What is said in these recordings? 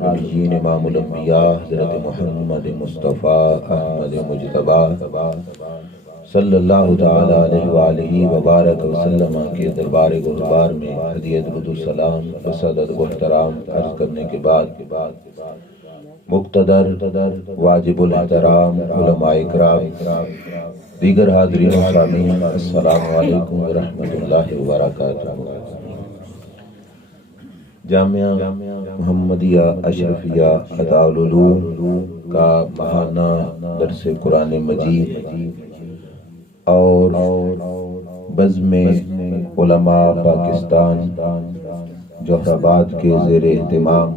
نبیین امام الانبیاء حضرت محمد مصطفیٰ احمد مجتبیٰ صلی اللہ تعالی علیہ وآلہ وبارک وسلم کے دربار گفتار میں ہدیہ درود السلام وسعادت و احترام عرض کرنے کے بعد مقتدر واجب الاحترام علماء اکرام دیگر حاضرین و سامعین السلام علیکم ورحمۃ اللہ وبرکاتہ۔ جامعہ محمدیہ اشرفیہ عطاءالعلوم کا ماہانہ درس قرآن مجید اور بزم علماء پاکستان جوہر آباد کے زیر اہتمام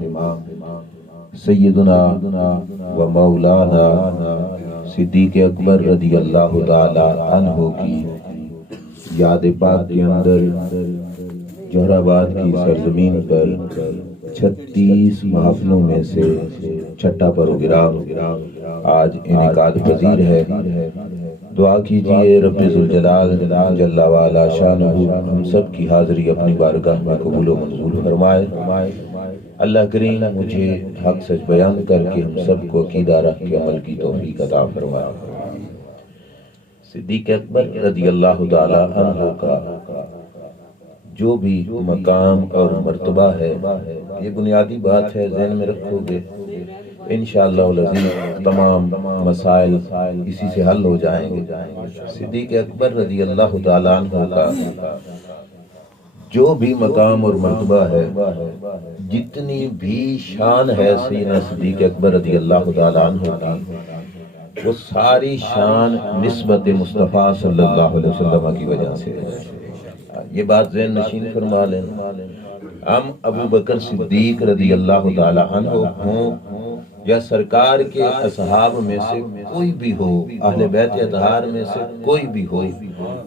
سیدنا و مولانا صدیق اکبر رضی اللہ تعالی عنہ کی یاد پاک کے اندر جوہر آباد کی سرزمین پر 36 محفلوں میں سے چھٹا پروگرام آج انعقاد پذیر ہے۔ دعا کیجئے رب ذوالجلال جل وعلا شانہ ہم سب کی حاضری اپنی بارگاہ میں قبول و منظور فرمائے۔ اللہ کریم مجھے حق سچ بیان کر کے ہم سب کو عقیدہ رکھ کے عمل کی توفیق عطا فرمائے۔ صدیق اکبر رضی اللہ تعالی عنہ کا جو بھی مقام اور مرتبہ ہے، یہ بنیادی بات ہے، ذہن میں رکھو گے انشاءاللہ العزیز تمام مسائل اسی سے حل ہو جائیں گے۔ صدیق اکبر رضی اللہ تعالیٰ عنہ کا جو بھی مقام اور مرتبہ ہے، جتنی بھی شان ہے سیدنا صدیق اکبر رضی اللہ تعالیٰ عنہ کی، وہ ساری شان نسبت مصطفیٰ صلی اللہ علیہ وسلم کی وجہ سے ہے۔ یہ بات ذہن نشین فرما لیں، ہم ابو بکر صدیق رضی اللہ تعالیٰ عنہ ہوں یا سرکار کے اصحاب میں سے کوئی بھی ہو، اہل بیت اطہار میں سے کوئی بھی ہو،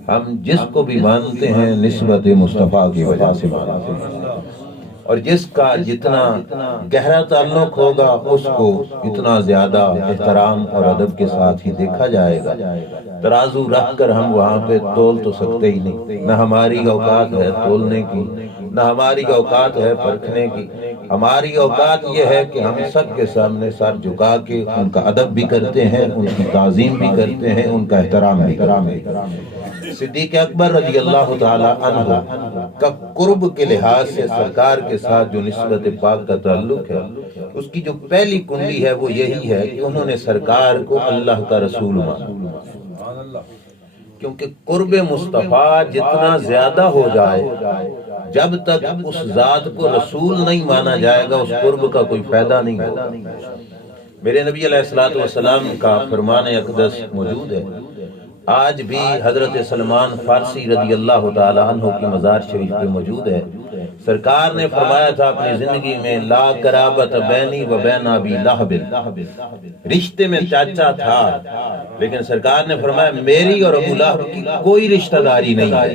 ہم جس کو بھی مانتے ہیں نسبت مصطفیٰ کی وجہ سے مانتے ہیں، اور جس کا جتنا گہرا تعلق ہوگا اس کو اتنا زیادہ احترام اور ادب کے ساتھ ہی دیکھا جائے گا۔ ترازو رکھ کر ہم وہاں پہ تول تو سکتے ہی نہیں، نہ ہماری اوقات ہے تولنے کی، نہ ہماری اوقات ہے پرکھنے کی۔ ہماری اوقات یہ ہے کہ ہم سب کے سامنے سر جھکا کے ان کا ادب بھی کرتے ہیں، ان کی تعظیم بھی کرتے ہیں، ان کا احترام بھی کرتے ہیں۔ صدیق اکبر رضی اللہ تعالی عنہ کا قرب کے لحاظ سے سرکار کے ساتھ جو نسبت پاک کا تعلق ہے، اس کی جو پہلی کنڈی ہے وہ یہی ہے کہ انہوں نے سرکار کو اللہ کا رسول مانا، کیونکہ قرب مصطفیٰ جتنا زیادہ ہو جائے، جب تک اس ذات کو رسول نہیں مانا جائے گا اس قرب کا کوئی فائدہ نہیں ہوگا۔ میرے نبی علیہ الصلوۃ والسلام کا فرمان اقدس موجود ہے، آج بھی حضرت سلمان فارسی رضی اللہ تعالی عنہ کی مزار شریف پہ موجود ہے۔ سرکار نے فرمایا تھا اپنی زندگی میں لا قرابت بینی و بین ابی لہب، رشتے میں چاچا تھا لیکن سرکار نے فرمایا میری اور ابو لہب کی کوئی رشتہ داری نہیں ہے۔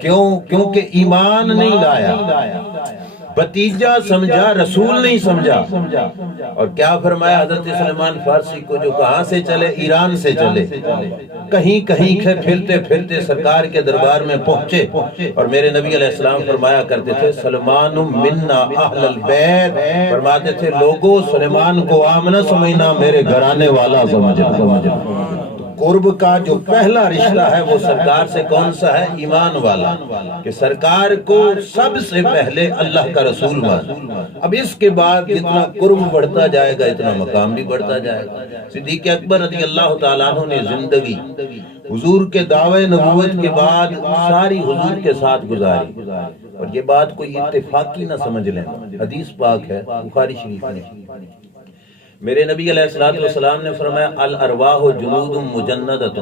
کیوں؟ کیونکہ ایمان نہیں لایا، بتیجا سمجھا، رسول نہیں سمجھا۔ اور کیا فرمایا حضرت سلمان فارسی کو، جو کہاں سے چلے؟ ایران سے چلے، کہیں کہیں سے پھرتے پھرتے سرکار کے دربار میں پہنچے، اور میرے نبی علیہ السلام فرمایا کرتے تھے سلمان منا اہل البیت، فرماتے تھے لوگوں سلیمان کو آمنہ سمجھنا، میرے گھرانے والا سمجھنا۔ قرب کا جو پہلا رشتہ ہے وہ سرکار سے کون سا ہے؟ ایمان والا، کہ سرکار کو سب سے پہلے اللہ کا رسول مان۔ اب اس کے بعد جتنا قرب بڑھتا جائے گا اتنا مقام بھی بڑھتا جائے گا۔ صدیق اکبر رضی اللہ تعالیٰ عنہ نے زندگی حضور کے دعوے نبوت کے بعد ساری حضور کے ساتھ گزاری، اور یہ بات کوئی اتفاقی نہ سمجھ لیں، حدیث پاک ہے بخاری شریف میں۔ میرے نبی علیہ السلام نے فرمایا الارواح جنود مجندۃ،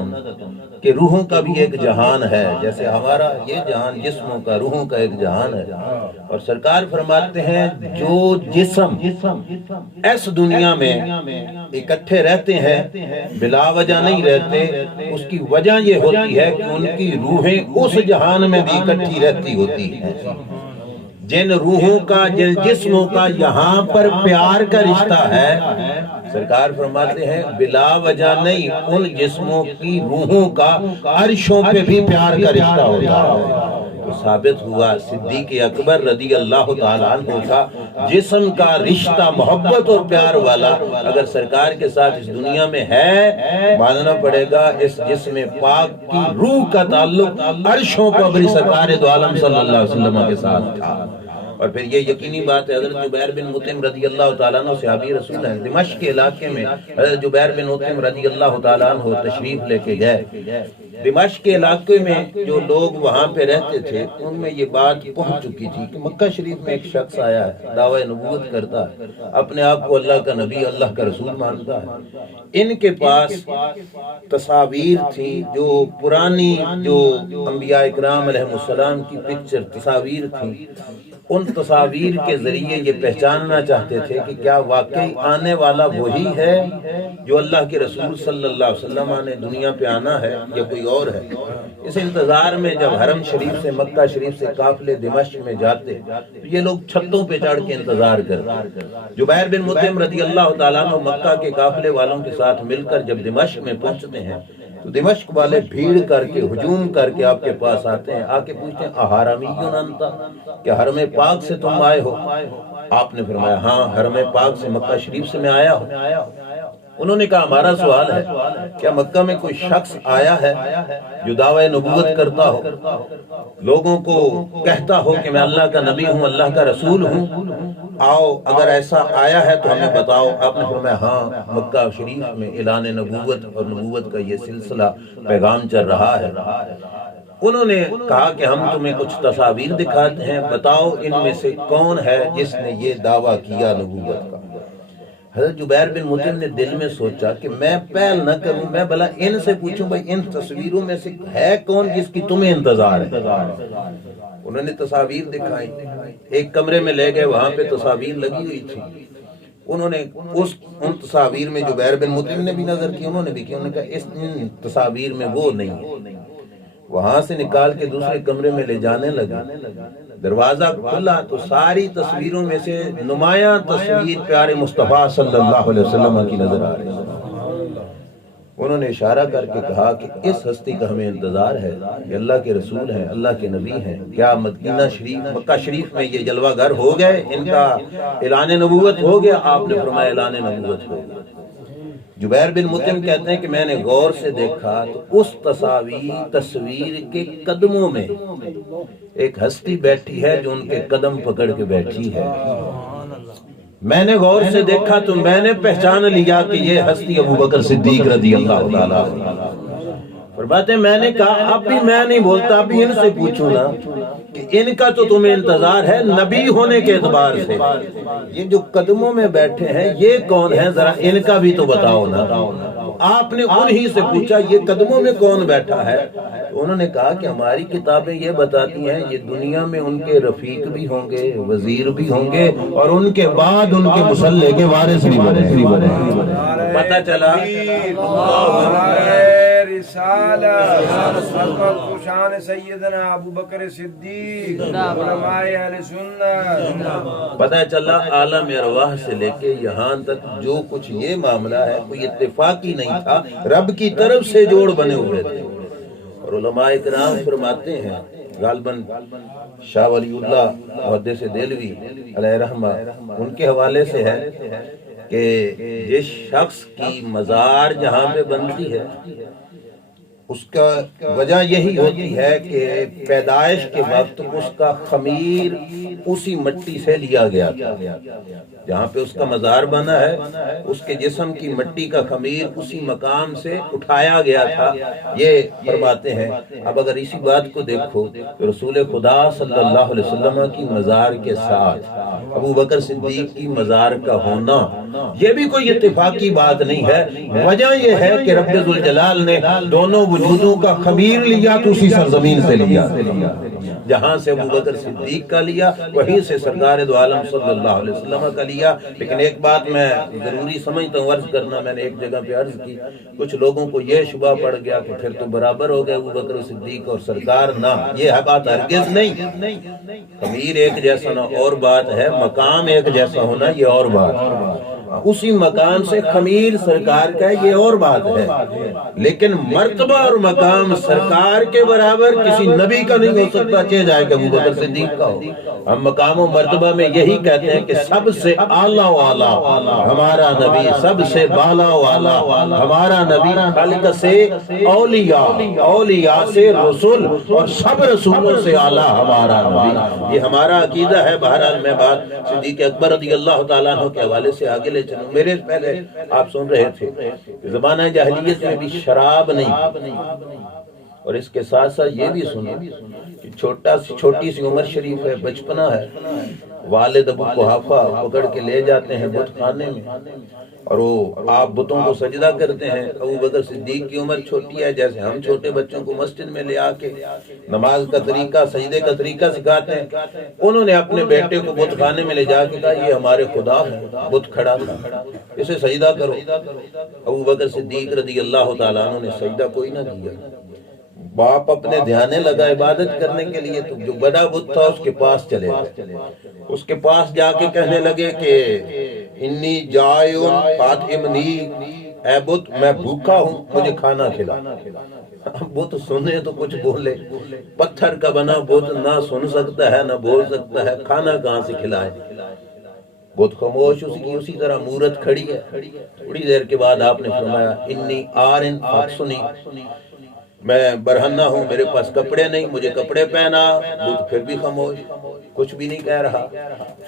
کہ روحوں کا بھی ایک جہان ہے، جیسے ہمارا یہ جہان جسموں کا، روحوں کا ایک جہان ہے۔ اور سرکار فرماتے ہیں جو جسم اس دنیا میں اکٹھے رہتے ہیں بلا وجہ نہیں رہتے، اس کی وجہ یہ ہوتی ہے کہ ان کی روحیں اس جہان میں بھی اکٹھی رہتی ہوتی ہیں۔ جن روحوں کا، جن جسموں کا یہاں پر پیار کا رشتہ ہے، سرکار فرماتے ہیں بلا وجہ نہیں، ان جسموں کی روحوں کا عرشوں پہ بھی پیار کا رشتہ ہوتا ہے۔ تو ثابت ہوا صدیق اکبر رضی اللہ تعالیٰ عنہ کا جسم کا رشتہ محبت اور پیار والا اگر سرکار کے ساتھ اس دنیا میں ہے، ماننا پڑے گا اس جسم پاک کی روح کا تعلق عرشوں پر بری سرکار دو عالم صلی اللہ علیہ وسلم کے ساتھ تھا۔ اور پھر یہ یقینی بات ہے، حضرت جبیر بن مطعم رضی اللہ تعالیٰ عنہ صحابی رسول ہیں، دمشق کے علاقے میں حضرت جبیر بن مطعم رضی اللہ تعالیٰ عنہ تشریف لے کے گئے۔ دمشق کے علاقے میں جو لوگ وہاں پہ رہتے تھے ان میں یہ بات پہنچ چکی تھی کہ مکہ شریف میں ایک شخص آیا ہے، دعوی نبوت کرتا ہے، اپنے آپ کو اللہ کا نبی اللہ کا رسول مانتا ہے۔ ان کے پاس تصاویر تھی، جو پرانی جو انبیاء اکرام علیہ السلام کی پکچر تصاویر تھیں، ان تصاویر کے ذریعے یہ پہچاننا چاہتے تھے کہ کیا واقعی آنے والا وہی ہے جو اللہ کے رسول صلی اللہ علیہ وسلم نے دنیا پہ آنا ہے یا کوئی اور ہے۔ اس انتظار میں جب حرم شریف سے مکہ شریف سے قافلے دمشق میں جاتے تو یہ لوگ چھتوں پہ چڑھ کے انتظار کرتے۔ جبیر بن مطعم رضی اللہ تعالیٰ عنہ مکہ کے قافلے والوں کے ساتھ مل کر جب دمشق میں پہنچتے ہیں تو دمشق والے بھیڑ کر کے ہجوم کر کے آپ کے پاس آتے ہیں، آ کے پوچھتے ہیں احرامیون انت، کہ حرم پاک سے تم آئے ہو؟ آپ نے فرمایا ہاں، حرم پاک سے مکہ شریف سے میں آیا ہوں۔ انہوں نے کہا ہمارا سوال ہے کیا مکہ میں کوئی شخص آیا ہے جو دعوی نبوت کرتا ہو، لوگوں کو کہتا ہو کہ میں اللہ کا نبی ہوں، اللہ کا رسول ہوں، آؤ اگر ایسا آیا ہے تو ہمیں بتاؤ۔ آپ نے فرمایا ہاں، مکہ شریف میں اعلان نبوت اور نبوت کا یہ سلسلہ پیغام چل رہا ہے۔ انہوں نے کہا کہ ہم تمہیں کچھ تصاویر دکھاتے ہیں، بتاؤ ان میں سے کون ہے جس نے یہ دعویٰ کیا نبوت کا۔ حضرت جبیر بن مطعم نے دل میں سوچا کہ میں پہل نہ کروں، میں بھلا ان سے پوچھوں بھائی ان تصویروں میں سے ہے کون جس کی تمہیں انتظار ہے۔ انہوں نے تصاویر دکھائی، ایک کمرے میں لے گئے، وہاں پہ تصاویر لگی ہوئی تھی۔ انہوں نے ان تصاویر میں جبیر بن مطعم نے بھی نظر کی، انہوں نے بھی کی، انہوں نے کہا ان تصاویر میں وہ نہیں ہے۔ وہاں سے نکال کے دوسرے کمرے میں لے جانے لگے، دروازہ کھلا تو ساری تصویروں میں سے نمایاں تصویر پیارے مصطفیٰ صلی اللہ علیہ وسلم کی نظر آ رہی ہے۔ انہوں نے اشارہ کر کے کہا کہ اس ہستی کا ہمیں انتظار ہے، یہ اللہ کے رسول ہیں، اللہ کے نبی ہیں، کیا مدینہ شریف مکہ شریف میں یہ جلوہ گر ہو گئے، ان کا اعلان نبوت ہو گیا؟ آپ نے فرمایا اعلان نبوت ہو گیا۔ جبیر بن مطعم کہتے ہیں کہ میں نے غور سے دیکھا تو اس تصویر کے قدموں میں ایک ہستی بیٹھی ہے جو ان کے قدم پکڑ کے بیٹھی ہے۔ میں نے غور سے دیکھا تو میں نے پہچان لیا کہ یہ ہستی ابو بکر صدیق رضی اللہ تعالیٰ عنہ۔ فرماتے ہیں میں نے کہا اب بھی میں نہیں بولتا، اب بھی ان سے پوچھوں نا کہ ان کا تو تمہیں انتظار ہے نبی ہونے کے اعتبار سے، یہ جو قدموں میں بیٹھے ہیں یہ کون ہیں، ذرا ان کا بھی تو بتاؤ نا۔ آپ نے انہی سے پوچھا یہ قدموں میں کون بیٹھا ہے؟ تو انہوں نے کہا کہ ہماری کتابیں یہ بتاتی ہیں یہ دنیا میں ان کے رفیق بھی ہوں گے، وزیر بھی ہوں گے، اور ان کے بعد ان کے مسلح کے وارث بھی بنے۔ پتہ چلا شان سیدنا ابو بکر صدیق، علماء اہل سنت۔ پتہ چلا عالم ارواح سے لے کے یہاں تک جو کچھ یہ معاملہ ہے کوئی اتفاقی نہیں تھا، رب کی طرف سے جوڑ بنے ہوئے تھے۔ اور علماء اکرام فرماتے ہیں، غالباً شاہ ولی اللہ محدث دہلوی علیہ رحمہ ان کے حوالے سے ہے کہ جس شخص کی مزار جہاں پہ بنتی ہے اس کا وجہ یہی ہوتی ہے کہ پیدائش کے وقت اس کا خمیر اسی مٹی سے لیا گیا تھا، جہاں پہ اس کا مزار بنا ہے اس کے جسم کی مٹی کا خمیر اسی مقام سے اٹھایا گیا تھا، یہ فرماتے ہیں۔ اب اگر اسی بات کو دیکھو تو رسول خدا صلی اللہ علیہ وسلم کی مزار کے ساتھ ابو بکر صدیق کی مزار کا ہونا یہ بھی کوئی اتفاقی بات نہیں ہے، وجہ یہ ہے کہ رب ذوالجلال نے دونوں وجودوں کا خمیر لیا تو اسی سرزمین سے لیا، جہاں سے ابو بکر صدیق کا لیا وہیں سے سرکار دو عالم صلی اللہ علیہ وسلم کا لیا۔ لیکن ایک بات میں ضروری سمجھتا ہوں عرض کرنا، میں نے ایک جگہ پہ عرض کی، کچھ لوگوں کو یہ شبہ پڑ گیا کہ پھر تو برابر ہو گئے ابو بکر صدیق اور سرکار، نہ، یہ بات ہرگز نہیں۔ خمیر ایک جیسا نہ اور بات ہے، مقام ایک جیسا ہونا یہ اور بات۔ اسی مقام سے خمیر سرکار کا یہ اور بات ہے، لیکن مرتبہ اور مقام سرکار کے برابر کسی نبی کا نہیں ہو سکتا، چاہے جائے کہ ابو بکر صدیق کا ہو۔ ہم مقام و مرتبہ میں یہی کہتے ہیں کہ سب سے اعلیٰ والا ہمارا نبی، سب سے بالا والا ہمارا نبی، خالق سے اولیاء، اولیاء سے رسول، اور سب رسولوں سے اعلیٰ ہمارا نبی۔ یہ ہمارا عقیدہ ہے۔ بہرحال میں بات صدیق اکبر رضی اللہ تعالیٰ عنہ کے حوالے سے آگے لے چلوں۔ میرے پہلے آپ سن رہے تھے زمانہ جاہلیت میں بھی شراب نہیں، اور اس کے ساتھ ساتھ یہ بھی سنو کہ چھوٹی سی عمر شریف ہے، بچپنا ہے، والد ابو قحافہ پکڑ کے لے جاتے ہیں بت خانے میں، اور وہ آپ بتوں کو سجدہ کرتے ہیں۔ ابو بکر صدیق کی عمر چھوٹی ہے، جیسے ہم چھوٹے بچوں کو مسجد میں لے آ کے نماز کا طریقہ، سجدے کا طریقہ سکھاتے ہیں، انہوں نے اپنے بیٹے کو بت خانے میں لے جا کے کہا یہ ہمارے خدا ہے، بت کھڑا تھا، اسے سجدہ کرو۔ ابو بکر صدیق رضی اللہ تعالیٰ عنہ نے سجدہ کوئی نہ کیا۔ باپ اپنے دھیانے لگا عبادت کرنے کے لیے، تو جو بڑا بت تھا اس کے پاس چلے گئے، اس کے پاس جا کے کہنے لگے کہ انی جائعن فاطمنی، اے بت میں بھوکا ہوں، مجھے کھانا کھلا۔ بت سنے تو کچھ بولے، پتھر کا بنا بت نہ سن سکتا ہے نہ بول سکتا ہے، کھانا کہاں سے کھلائے؟ بت خاموش، اسی طرح مورت کھڑی ہے۔ تھوڑی دیر کے بعد آپ نے فرمایا انی آرن فاکسنی، میں برہنہ ہوں، میرے پاس کپڑے نہیں، مجھے کپڑے پہنا۔ بت پھر بھی خاموش، کچھ بھی نہیں کہہ رہا۔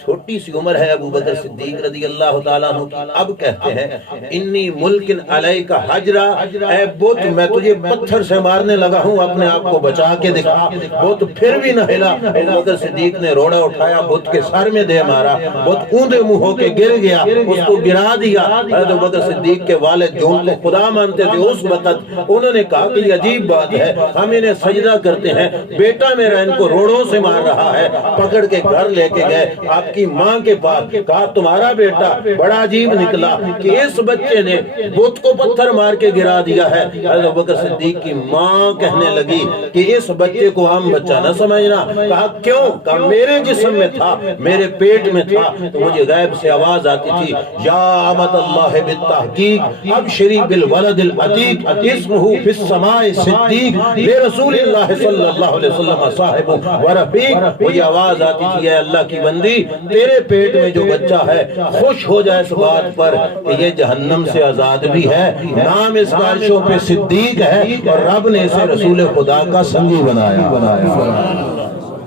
چھوٹی سی عمر ہے ابو بکر صدیق رضی اللہ تعالیٰ عنہ کی۔ اب کہتے ہیں انی ملکن علیک حجرا، اے بت میں تجھے پتھر سے مارنے لگا ہوں، اپنے آپ کو بچا کے دکھا۔ بت پھر بھی نہ ہلا۔ ابو بکر صدیق نے روڑا اٹھایا، بت کے سر میں دے مارا، بت اوندے منہ ہو کے گر گیا، اس کو گرا دیا۔ حضرت ابو بکر صدیق کے والد جو ان کو خدا مانتے تھے اس وقت، انہوں نے کہا کہ یہ عجیب بات ہے، ہم انہیں سجدہ کرتے ہیں، بیٹا میرا ان کو روڑوں سے مار رہا ہے۔ پکڑ کے گھر لے کے گئے آپ کی ماں کے پاس، کہا تمہارا بیٹا بڑا عجیب نکلا کہ اس بچے نے بت کو پتھر مار کے گرا دیا ہے۔ حضرت ابوبکر صدیق کی ماں کہنے لگی کہ اس بچے کو ہم بچہ نہ سمجھنا۔ کہا کیوں؟ کہا میرے جسم میں تھا، میرے پیٹ میں تھا، تو مجھے غیب سے آواز آتی تھی یا امت اللہ بالتحقیق ابشری بالولد العتیق اسمہ فی السماء صدیق لرسول اللہ صلی اللہ علیہ وسلم صاحب و رفیق۔ مجھے آواز آتی تھی اے اللہ کی بندی، تیرے پیٹ میں جو بچہ ہے خوش ہو جائے اس بات پر کہ یہ جہنم سے آزاد بھی ہے، نام اس بارشوں پہ صدیق ہے، اور رب نے اسے رسول خدا کا سنگی بنایا۔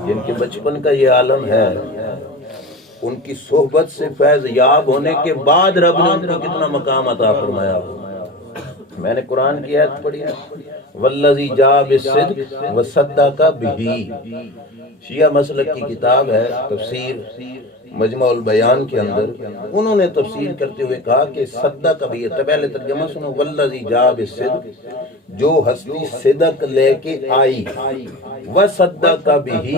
جن کے بچپن کا یہ عالم ہے، ان کی صحبت سے فیض یاب ہونے کے بعد رب نے ان کو کتنا مقام عطا فرمایا۔ میں نے قرآن کی آیت پڑھی ہے والذی جاء بالصدق وصدق بہ، شیعہ مسلک کی کتاب ہے تفسیر مجمع البیان کے اندر، انہوں نے تفسیر کرتے ہوئے کہا کہ صدق بھی، پہلے ترجمہ سنو، والذی جاء بالصدق، جو ہستی صدق لے کے آئی، وصدق بہ،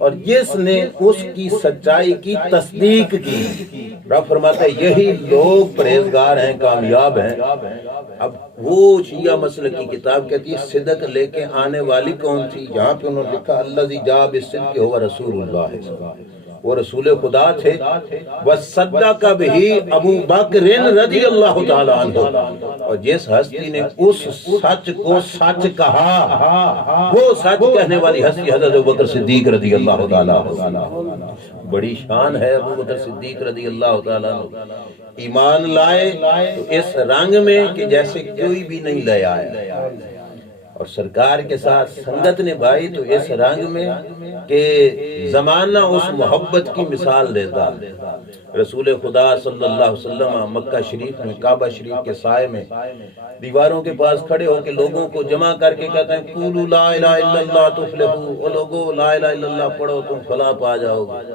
اور جس نے اس کی سچائی کی تصدیق کی۔ رب فرماتا ہے یہی لوگ پرہیزگار ہیں، کامیاب ہیں۔ اب وہ شیعہ مسلک کی کتاب کہتی ہے صدق لے کے آنے والی کون تھی؟ یہاں پہ انہوں نے لکھا الذی جاء بالصدق هو رسول اللہ، وہ رسول خدا تھے۔ وصدق بہ ابو بکر رضی اللہ تعالی عنہ، اور جس ہستی نے اس سچ کو سچ کہا، وہ سچ کہنے والی ہستی حضرت ابو بکر صدیق رضی اللہ تعالی عنہ۔ بڑی شان ہے ابو بکر صدیق رضی اللہ تعالی عنہ۔ ایمان لائے تو اس رنگ میں کہ جیسے کوئی بھی نہیں لے آیا، اور سرکار کے ساتھ سنگت نبھائی تو اس رنگ میں کہ زمانہ اس محبت کی مثال دیتا۔ رسول خدا صلی اللہ علیہ وسلم مکہ شریف میں کعبہ شریف کے سائے میں دیواروں کے پاس کھڑے ہو کے لوگوں کو جمع کر کے کہتے ہیں قولوا لا الہ الا اللہ تفلحوا، او لوگو لا الہ الا اللہ پڑھو تم فلاح پا جاؤ گے۔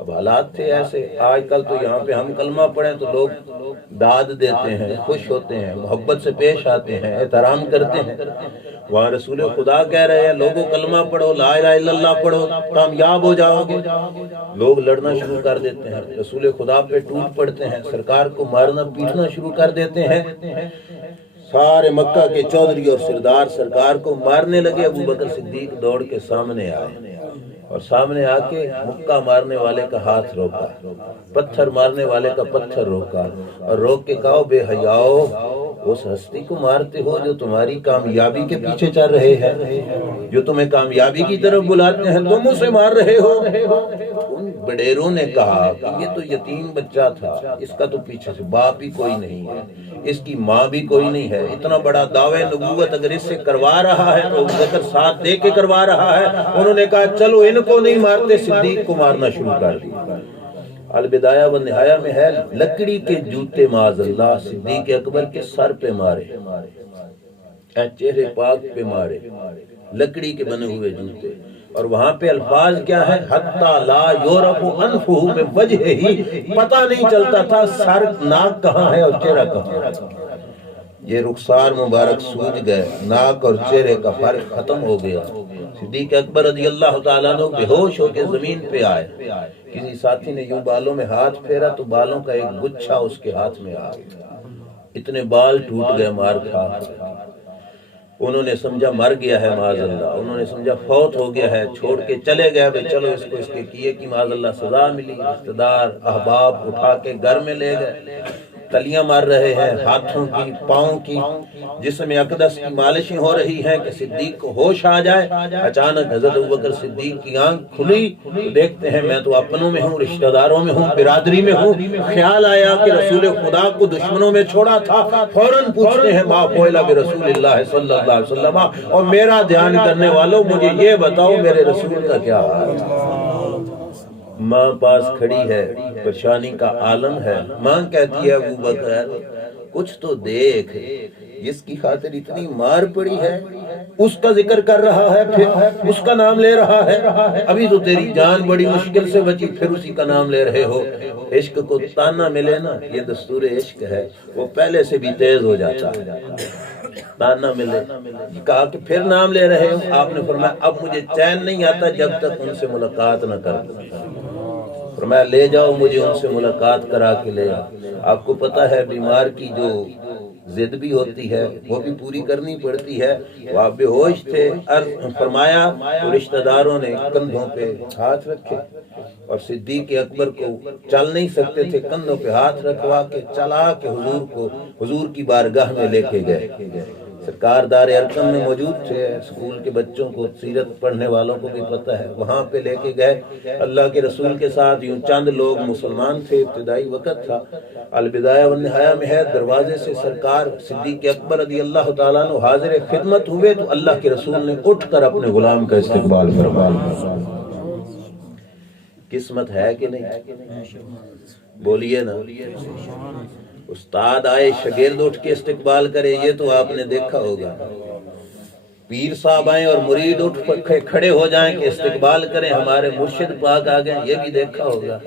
اب حالات تھے ایسے، آج کل تو یہاں پہ ہم کلمہ پڑھیں تو لوگ داد دیتے ہیں، خوش ہوتے ہیں، محبت سے پیش آتے ہیں، احترام کرتے ہیں۔ وہاں رسول خدا کہہ رہے ہیں لوگوں کلمہ پڑھو، لا الہ الا اللہ پڑھو، کامیاب ہو جاؤ گے۔ لوگ لڑنا شروع کر دیتے ہیں، رسول خدا پہ ٹوٹ پڑتے ہیں، سرکار کو مارنا پیٹنا شروع کر دیتے ہیں۔ سارے مکہ کے چودھری اور سردار سرکار کو مارنے لگے۔ ابو بکر صدیق دوڑ کے سامنے آئے، اور سامنے آ کے مکہ مارنے والے کا ہاتھ روکا، پتھر مارنے والے کا پتھر روکا، اور روک کے کہا بے حیاؤ، اس ہستی کو مارتے ہو جو تمہاری کامیابی کے پیچھے چل رہے ہیں، جو تمہیں کامیابی کی طرف بلاتے ہیں، تم اسے مار رہے ہو۔ ان بڈیروں نے کہا کہ یہ تو یتیم بچہ تھا، اس کا تو پیچھے سے باپ ہی کوئی نہیں ہے، اس کی ماں بھی کوئی نہیں ہے، اتنا بڑا دعوے نبوت اگر اس سے کروا رہا ہے تو ابوبکر ساتھ دے کے کروا رہا ہے۔ انہوں نے کہا چلو ان کو نہیں مارتے، صدیق کو مارنا شروع کر دیا۔ البدایہ و نہایہ میں ہے، لکڑی کے جوتے معاذ اللہ صدیق اکبر کے سر پہ مارے، چہرے پاک پہ مارے، لکڑی کے بنے ہوئے جوتے، اور وہاں پہ الفاظ کیا ہے، حتی لا یعرف انفہ من وجہہ، پتہ نہیں چلتا تھا سر ناک کہاں ہے اور چہرہ کہاں ہے۔ یہ رخسار مبارک سوج گئے، ناک اور چہرے کا فرق ختم ہو گیا۔ صدیق اکبر رضی اللہ تعالیٰ عنہ بے ہوش ہو کے زمین پہ آئے، کسی ساتھی نے یوں بالوں میں ہاتھ پھیرا تو بالوں کا ایک گچھا اس کے ہاتھ میں آ گیا، اتنے بال ٹوٹ گئے مار کھا۔ انہوں نے سمجھا مر گیا ہے معاذ اللہ، انہوں نے سمجھا فوت ہو گیا ہے، چھوڑ کے چلے گئے، بھئی چلو اس کو اس کے کیے کی معاذ اللہ سزا ملی۔ رشتہ دار احباب اٹھا کے گھر میں لے گئے، تلیاں مار رہے ہیں، ہاتھوں کی، پاؤں کی، جسم اقدس کی مالشیں ہو رہی ہیں کہ صدیق کو ہوش آ جائے۔ اچانک حضرت ابوبکر صدیق کی آنکھ کھلی تو دیکھتے ہیں میں تو اپنوں میں ہوں، رشتہ داروں میں ہوں، برادری میں ہوں، خیال آیا کہ رسول خدا کو دشمنوں میں چھوڑا تھا، فوراً پوچھتے ہیں ما فعل برسول اللہ صلی اللہ علیہ وسلم، اور میرا دھیان کرنے والوں مجھے یہ بتاؤ میرے رسول کا کیا حال ہے۔ ماں پاس کھڑی ہے، پریشانی کا عالم ہے، ماں کہتی ہے ابوبکر کچھ تو دیکھ، جس کی خاطر اتنی مار پڑی ہے اس کا ذکر کر رہا ہے، پھر اس کا نام لے رہا ہے، ابھی تو تیری جان بڑی مشکل سے بچی پھر اسی کا نام لے رہے ہو۔ عشق کو تانا ملے نا، یہ دستور عشق ہے، وہ پہلے سے بھی تیز ہو جاتا ہے۔ تانا ملے، کہا کہ پھر نام لے رہے ہو، آپ نے فرمایا اب مجھے چین نہیں آتا جب تک ان سے ملاقات نہ کر لوں۔ فرمایا لے جاؤ مجھے ان سے ملاقات کرا کے لے آؤ۔ آپ کو پتہ ہے بیمار کی جو ضد بھی ہوتی ہے وہ بھی پوری کرنی پڑتی ہے۔ وہ آپ بے ہوش تھے، فرمایا تو رشتہ داروں نے کندھوں پہ ہاتھ رکھے، اور صدیق اکبر کو چل نہیں سکتے تھے، کندھوں پہ ہاتھ رکھوا کے چلا کے حضور کی بارگاہ میں لے کے گئے۔ سرکار دار ارقم میں موجود تھے، اسکول کے بچوں کو، سیرت پڑھنے والوں کو بھی پتہ ہے، وہاں پہ لے کے گئے اللہ کے رسول کے ساتھ، یوں چند لوگ مسلمان تھے، ابتدائی وقت تھا۔ البدایہ والنہایہ میں ہے، دروازے سے سرکار صدیق اکبر رضی اللہ تعالیٰ عنہ حاضر خدمت ہوئے تو اللہ کے رسول نے اٹھ کر اپنے غلام کا استقبال فرمایا۔ قسمت ہے کہ نہیں؟ بولیے نا، استاد آئے شاگرد اٹھ کے استقبال کرے، یہ تو آپ نے دیکھا ہوگا۔ پیر صاحب آئیں اور مرید اٹھ کھڑے ہو جائیں کہ استقبال کریں، ہمارے مرشد پاک آ گئے، یہ بھی دیکھا ہوگا۔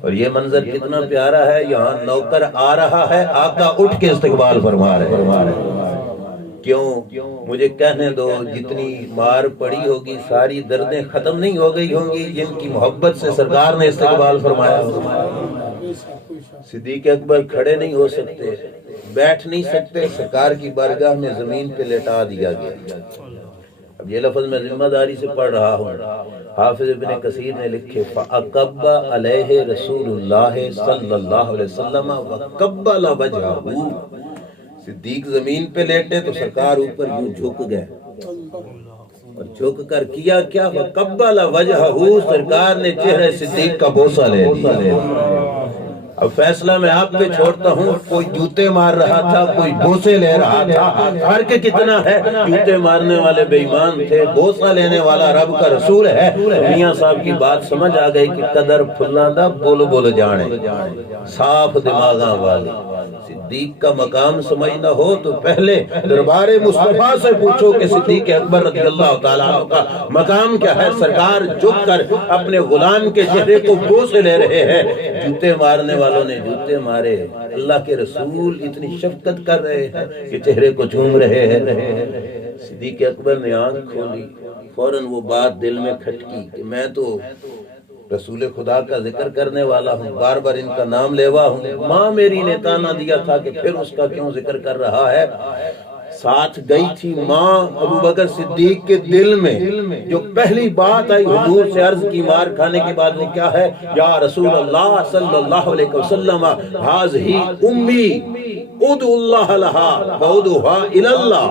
اور یہ منظر کتنا پیارا ہے، یہاں نوکر آ رہا ہے، آقا اٹھ کے استقبال فرما رہے ہیں۔ کیوں؟ مجھے کہنے دو، جتنی مار پڑی ہوگی ساری دردیں ختم نہیں ہو گئی ہوں گی جن کی محبت سے سرکار نے استقبال فرمایا۔ صدیق اکبر کھڑے نہیں ہو سکتے، بیٹھ نہیں سکتے، سرکار کی بارگاہ میں زمین پہ لٹا دیا گیا۔ اب یہ لفظ میں ذمہ داری سے پڑھ رہا ہوں، حافظ ابن کثیر نے لکھے فَأَقَبَّ عَلَيْهِ رسول اللہ صلی اللہ علیہ وسلم وَقَبَّلَ وَجْهَهُ۔ صدیق زمین پہ لیٹے تو سرکار اوپر یوں جھک گئے، اور جھک کر کیا کیا، وَقَبَّلَ وَجْهَهُ، سرکار نے چہرے صدیق کا بوسہ لے لیا۔ اب فیصلہ میں آپ پہ چھوڑتا ہوں، کوئی جوتے مار رہا تھا، کوئی بوسے لے رہا تھا، فرق کتنا ہے؟ جوتے مارنے والے بے ایمان تھے، بوسہ لینے والا رب کا رسول ہے۔ میاں صاحب کی بات سمجھ آ گئی کہ قدر پھلاں دا بول بول جانے، صاف دماغاں والی۔ صدیق کا مقام سمجھنا ہو تو پہلے دربار مصطفیٰ سے پوچھو کہ صدیق اکبر رضی اللہ تعالیٰ عنہ کا مقام کیا ہے۔ سرکار جھک کر اپنے غلام کے چہرے کو بوسے لے رہے ہیں، جوتے مارنے والوں نے جوتے مارے، اللہ کے رسول اتنی شفقت کر رہے ہیں کہ چہرے کو چوم رہے ہیں۔ صدیق اکبر نے آنکھ کھولی، فوراً وہ بات دل میں کھٹکی کہ میں تو رسول خدا کا ذکر کرنے والا ہوں، بار بار ان کا نام لیوا ہوں، ماں میری نے تانا دیا تھا کہ پھر اس کا کیوں ذکر کر رہا ہے۔ ساتھ گئی تھی ماں ابو بکر صدیق کے دل میں جو پہلی بات آئی حضور سے عرض کی مار کھانے کے بعد نے کیا ہے، یا رسول اللہ صلی اللہ علیہ وسلم ہذہ امی ادعو اللہ لہا وادعوہا الی اللہ۔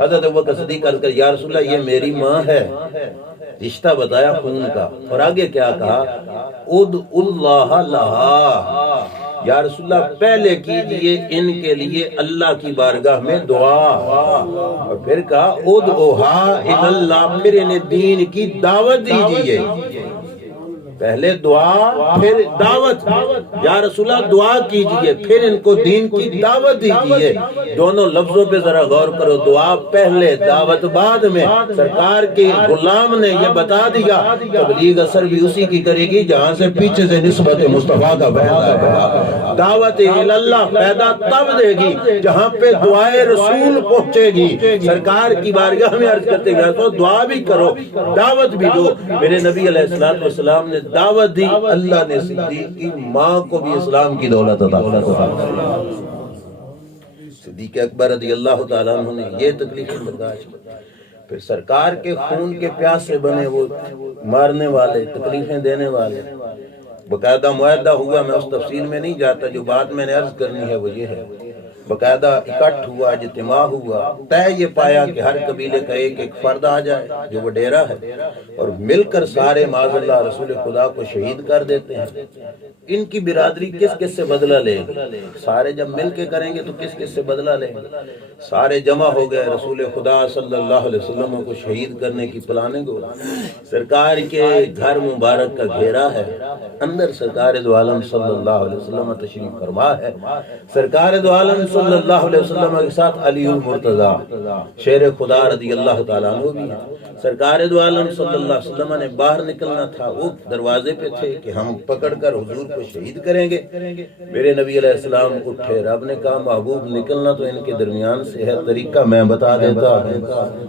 حضرت ابو بکر صدیق عرض کر یا رسول اللہ یہ میری ماں ہے، رشتہ بتایا خون کا، اور آگے کیا کہا، ادعو اللہ لہا، یا رسول اللہ پہلے کیجئے ان کے لیے اللہ کی بارگاہ میں دعا، اور پھر کہا ادعوہا الی اللہ، پھر انہیں دین کی دعوت دیجئے، پہلے دعا پھر دعوت، یا رسول اللہ دعا کیجئے پھر ان کو دین کی دعوت دیجئے۔ دونوں لفظوں پہ ذرا غور کرو، دعا پہلے دعوت بعد میں۔ سرکار کے غلام نے یہ بتا دیا تبلیغ اثر بھی اسی کی کرے گی جہاں سے پیچھے سے نسبت مصطفیٰ کا پیدا ہے، دعوت اللہ پیدا تب دے گی جہاں پہ دعائے رسول پہنچے گی۔ سرکار کی بارگاہ میں عرض کرتے گئے تو دعا بھی کرو دعوت بھی دو۔ میرے نبی علیہ السلام نے دعوت دی، اللہ نے صدیق کی ماں کو بھی اسلام کی دولت عطا کی۔ صدیق اکبر رضی اللہ تعالیٰ عنہ نے یہ تکلیفیں برداشت کی، پھر سرکار کے خون کے پیاسے بنے وہ مارنے والے، تکلیفیں دینے والے، باقاعدہ معاہدہ ہوا، میں اس تفصیل میں نہیں جاتا، جو بات میں نے عرض کرنی ہے وہ یہ ہے، باقاعدہ اکٹھ ہوا، اجتماع ہوا، طے یہ پایا کہ ہر قبیلے کا ایک ایک فرد آ جائے جو وہ ڈیرہ ہے، اور مل کر سارے معاذ اللہ رسول خدا کو شہید کر دیتے ہیں۔ ان کی برادری کس کس سے بدلہ لے گی؟ سارے جب مل کے کریں گے تو کس کس سے بدلہ لیں گے؟ سارے جمع ہو گئے، رسول خدا صلی اللہ علیہ وسلم کو شہید کرنے کی پلاننگ ہو۔ سرکار کے گھر مبارک کا گھیرا ہے، اندر سرکار دو عالم صلی اللہ علیہ وسلم تشریف فرما ہے، سرکار دو عالم صلی اللہ علیہ وسلم کے ساتھ علی المرتضی شیر خدا رضی اللہ تعالیٰ عنہ بھی ہیں۔ سرکار دو عالم صلی اللہ علیہ وسلم نے باہر نکلنا تھا، وہ دروازے پہ تھے کہ ہم پکڑ کر حضور کو شہید کریں گے۔ میرے نبی علیہ السلام اٹھے، رب نے کہا محبوب نکلنا تو ان کے درمیان سے ہے، طریقہ میں بتا دیتا ہوں۔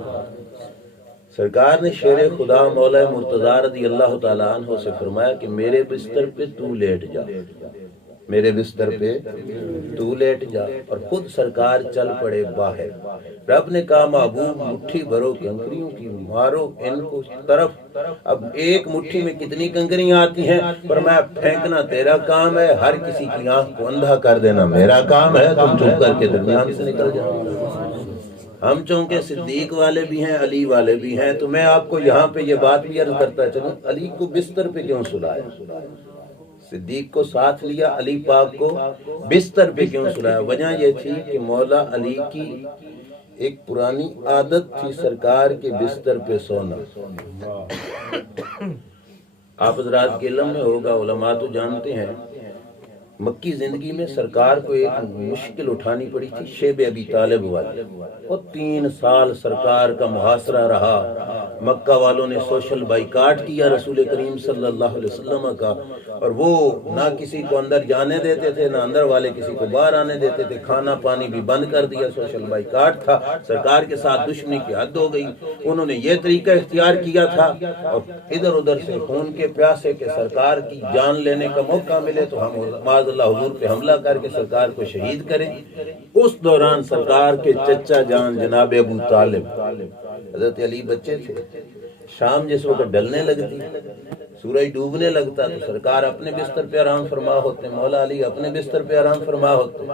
سرکار نے شیر خدا مولا مرتضی رضی اللہ تعالیٰ عنہ سے فرمایا کہ میرے بستر پہ تو لیٹ جا، میرے بستر پہ تو لیٹ جا، اور خود سرکار چل پڑے باہر۔ رب نے کہا محبوب مٹھی بھرو کنکریوں کی، مارو ان کو طرف۔ اب ایک مٹھی میں کتنی کنکریاں آتی ہیں؟ فرمایا پھینکنا تیرا کام ہے، ہر کسی کی آنکھ کو اندھا کر دینا میرا کام ہے، تم چپ کر کے درمیان سے نکل جاؤ۔ ہم چونکہ صدیق والے بھی ہیں، علی والے بھی ہیں، تو میں آپ کو یہاں پہ یہ بات بھی عرض کرتا چلوں، علی کو بستر پہ کیوں سلایا؟ صدیق کو ساتھ لیا، علی پاک کو بستر پہ کیوں سلایا؟ وجہ یہ تھی کہ مولا علی کی ایک پرانی عادت تھی سرکار کے بستر پہ سونا۔ آپ حضرات کے علم میں ہوگا، علماء تو جانتے ہیں، مکی زندگی میں سرکار کو ایک مشکل اٹھانی پڑی تھی، شیب ابی طالب والی، اور 3 سال سرکار کا محاصرہ رہا۔ مکہ والوں نے سوشل بائیکاٹ کیا رسول کریم صلی اللہ علیہ وسلم کا، اور وہ نہ کسی کو اندر جانے دیتے تھے، نہ اندر والے کسی کو باہر آنے دیتے تھے، کھانا پانی بھی بند کر دیا، سوشل بائیکاٹ تھا، سرکار کے ساتھ دشمنی کی حد ہو گئی۔ انہوں نے یہ طریقہ اختیار کیا تھا، اور ادھر ادھر سے خون کے پیاسے کہ سرکار کی جان لینے کا موقع ملے تو ہم معاذ اللہ حضور پہ حملہ کر کے سرکار کو شہید کریں۔ اس دوران سرکار کے چچا جان جناب ابو طالب، حضرت علی بچے تھے، شام جس وقت ڈلنے لگتی، سورج ڈوبنے لگتا تو سرکار اپنے بستر پہ آرام فرما ہوتے، مولا علی اپنے بستر پہ آرام فرما ہوتے۔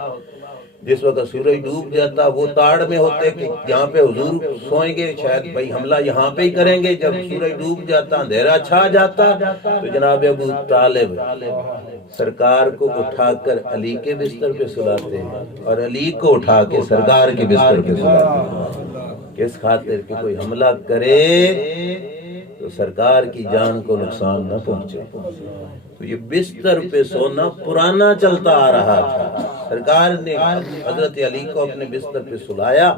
جس وقت سورج ڈوب جاتا وہ تاڑ میں ہوتے کہ یہاں پہ حضور سوئیں گے، شاید بھائی حملہ یہاں پہ ہی کریں گے۔ جب سورج ڈوب جاتا، اندھیرا چھا جاتا، تو جناب ابو طالب سرکار کو اٹھا کر علی کے بستر پہ سلاتے ہیں، اور علی کو اٹھا کے سرکار کے بستر پہ سلاتے ہیں، کس خاطر کہ کوئی حملہ کرے تو سرکار کی جان کو نقصان نہ پہنچے۔ تو یہ بستر پہ سونا پرانا چلتا آ رہا تھا۔ سرکار نے حضرت علی کو اپنے بستر پہ سلایا،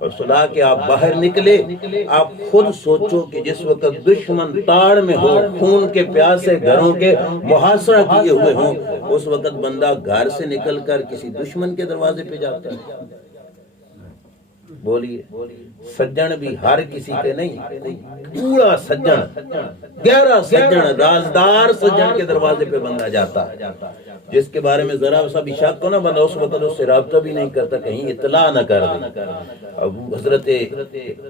اور سلا کے آپ باہر نکلے۔ آپ خود سوچو کہ جس وقت دشمن تاڑ میں ہو، خون کے پیاسے گھروں کے محاصرہ کیے ہوئے ہوں، اس وقت بندہ گھر سے نکل کر کسی دشمن کے دروازے پہ جاتا ہے؟ بولیے سجن بھی ہر کسی کے نہیں، کوئی پورا سجن، گہرا سجن، رازدار سجن کے دروازے پہ بندہ جاتا ہے، جس کے بارے میں ذرا سا بھی شک کو نہ بندہ اس وقت اس سے رابطہ بھی نہیں کرتا، کہیں اطلاع نہ کر دے۔ اب حضرت